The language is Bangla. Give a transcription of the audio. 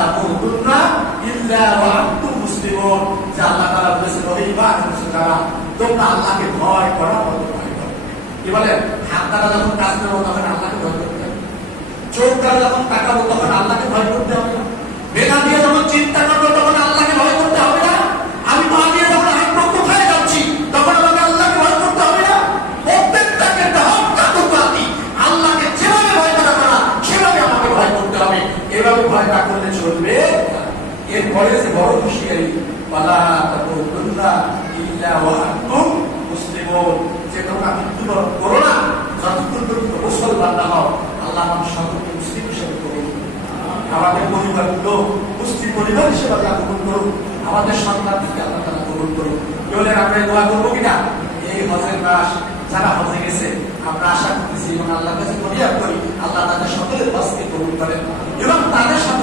তামুতুন্না ইল্লা ওয়া আনতুম মুসলিমুন। যে আল্লাহ তাআলা বলেছেন ও ঈমান যারা তোমরা আল্লাহকে ভয় করো ভয় করো। কি বলেন? হাত দ্বারা যখন কাজ করবো তখন আল্লাহকে ভয় করতে হবে, চোখ দ্বারা যখন তাকাবো তখন আল্লাহকে ভয় করতে হবে, মেধা দিয়ে যখন চিন্তা করবো তখন আল্লাহকে ভয় করতে হবে না, আমি পা দিয়ে যখন হাঁটবো কোথায় যাচ্ছি তখন আমাকে আল্লাহকে ভয় করতে হবে না। প্রত্যেকটা ক্ষেত্রে আল্লাহকে যেভাবে ভয় করা করা সেভাবে আমাকে ভয় করতে হবে। এভাবে ভয় না করলে চলবে। এরপরে যে বড় হুঁশিয়ারি ওয়ালা তাকুতুন্না ইল্লা ওয়া আনতুম মুসলিমুন, যে তোমরা মৃত্যুবরণ করো না যতক্ষণ পর্যন্ত মুসলমান না হও। আল্লাহ আমাদের সকলকে মুসলিম হিসেবে করুন, আমাদের পরিবারগুলো মুসলিম পরিবার হিসেবে আল্লাহ কবুল করুন, আমাদের সন্তানকে আল্লাহ তাআলা কবুল করুন। বলে আমরা দোয়া করবো কিনা? এই হজের মাস যারা হজে গেছে আমরা আশা করতেছি এবং আল্লাহর কাছে ফরিয়াদ করি আল্লাহ তাদের সকলের হজকে কবুল করেন এবং তাদের সাথে